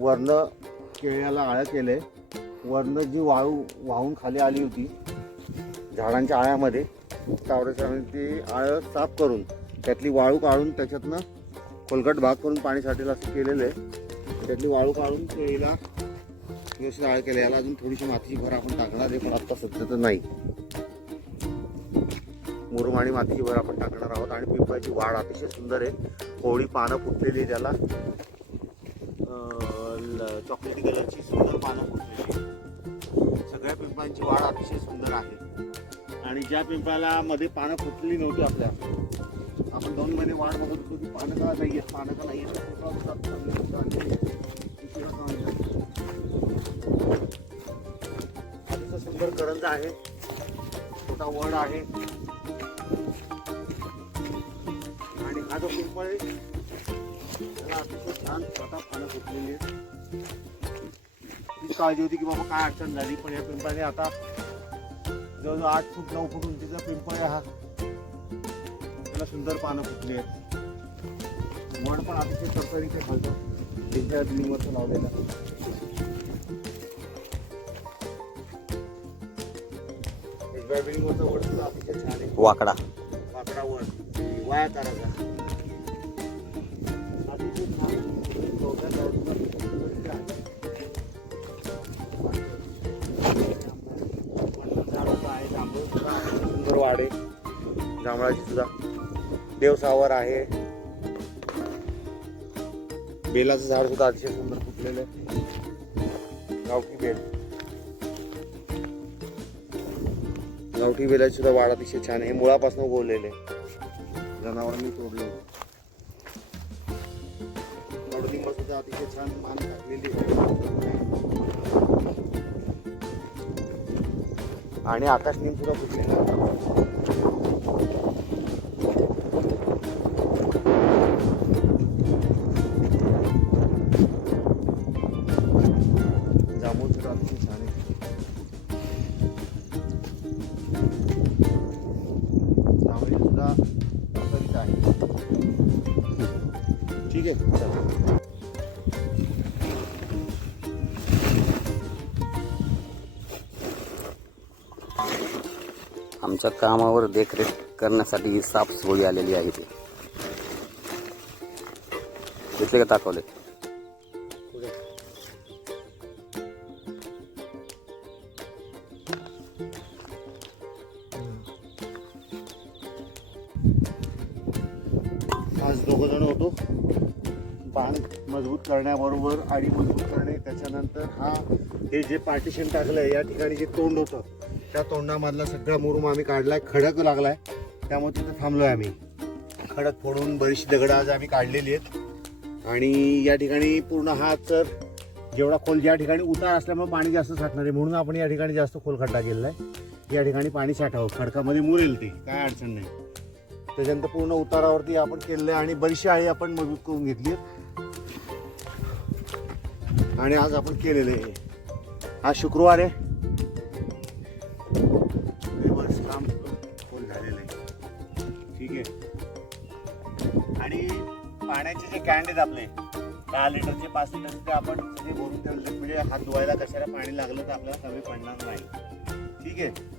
वरनं केळ्याला आळं केले वरनं जी वाळू वाहून खाली आली होती झाडांच्या आळ्यामध्ये तावऱ्याच्या ती आळं साफ करून त्यातली वाळू काढून त्याच्यातनं खोलगट भाग करून पाणी साठेल असं केलेलं आहे. त्यातली वाळू काढून केळीला व्यवस्थित आळ केलं याला अजून थोडीशी मातीची भर आपण टाकणार आहे पण आत्ता सध्या तर नाही. मुरुम आणि मातीची भर आपण टाकणार आहोत. आणि पिंपळाची वाढ अतिशय सुंदर आहे. कोवळी पानं फुटलेली आहे त्याला. चॉकलेटी कलरची सुंदर पानं फुटलेली. सगळ्या पिंपळांची वाढ अतिशय सुंदर आहे. आणि ज्या पिंपळाला मध्ये पानं फुटलेली नव्हती आपल्या आपण दोन महिने वाढ बघत होतो की पानं का नाही आहेत पानं का नाही आहेत सुंदर करंज आहे. छोटा वड आहे. आणि हा जो पिंपळ आहे छान स्वतः पानं फुटलेली आहेत. काळजी होती की बाबा काय अडचण झाली पण या पिंपळाने आता जवळजवळ आठ फूट नऊ फूट उंचीचा पिंपळ आहे हा. त्याला सुंदर पानं फुटली आहेत. वड पण अतिशय तरतरीचे खालतं त्यांच्या बिल्डिंगवरचं लावलेलं वाकडा. वाकडा वड. वाया करायचा सुंदर वाढ आहे जांभळाची सुद्धा. देवसावर आहे. बेलाचं झाड सुद्धा अतिशय सुंदर फुटलेलं आहे. गावठी बेल. गावठी बेलाची सुद्धा वाढ अतिशय छान आहे. हे मुळापासून उगवलेले जनावरांनी तोडले कडुलिंब सुद्धा अतिशय छान मान टाकलेली आहे आणि आकाश नेम सुद्धा फुटलेलं. ठीक आहे. आमच्या कामावर देखरेख करण्यासाठी ही साफ सोळी आलेली आहे ते घेतले का दाखवले आज दोघ जण होतो. बाण मजबूत करण्याबरोबर आडी मजबूत करणे त्याच्यानंतर हा हे जे पार्टिशन टाकलंय या ठिकाणी जे तोंड होतं त्या तोंडामधला सगळा मुरुम आम्ही काढलाय. खडक लागलाय. त्यामुळे तिथे थांबलोय आम्ही. खडक फोडून बरीचशी दगडं आज आम्ही काढलेली आहेत. आणि या ठिकाणी पूर्ण हा तर जेवढा खोल ज्या ठिकाणी उतार असल्यामुळे पाणी जास्त साठणार आहे. म्हणून आपण या ठिकाणी जास्त खोल खड्डा केलेला आहे. या ठिकाणी पाणी साठावं. खडकामध्ये मुरेल ते. काय अडचण नाही. त्याच्यानंतर पूर्ण उतारावरती आपण केलेलं आहे आणि बरीचशी आळी आपण मजबूत करून घेतली आणि आज आपण केलेले आहे. आज शुक्रवार आहे. काम खोल झालेलं आहे. ठीक आहे. आणि पाण्याचे जे कॅन्ड आहेत आपले दहा लिटरचे पाच लिटरचे ते आपण भरून ठेवले म्हणजे हात धुवायला कशाला पाणी लागलं तर आपल्याला कमी पडणार नाही. ठीक आहे.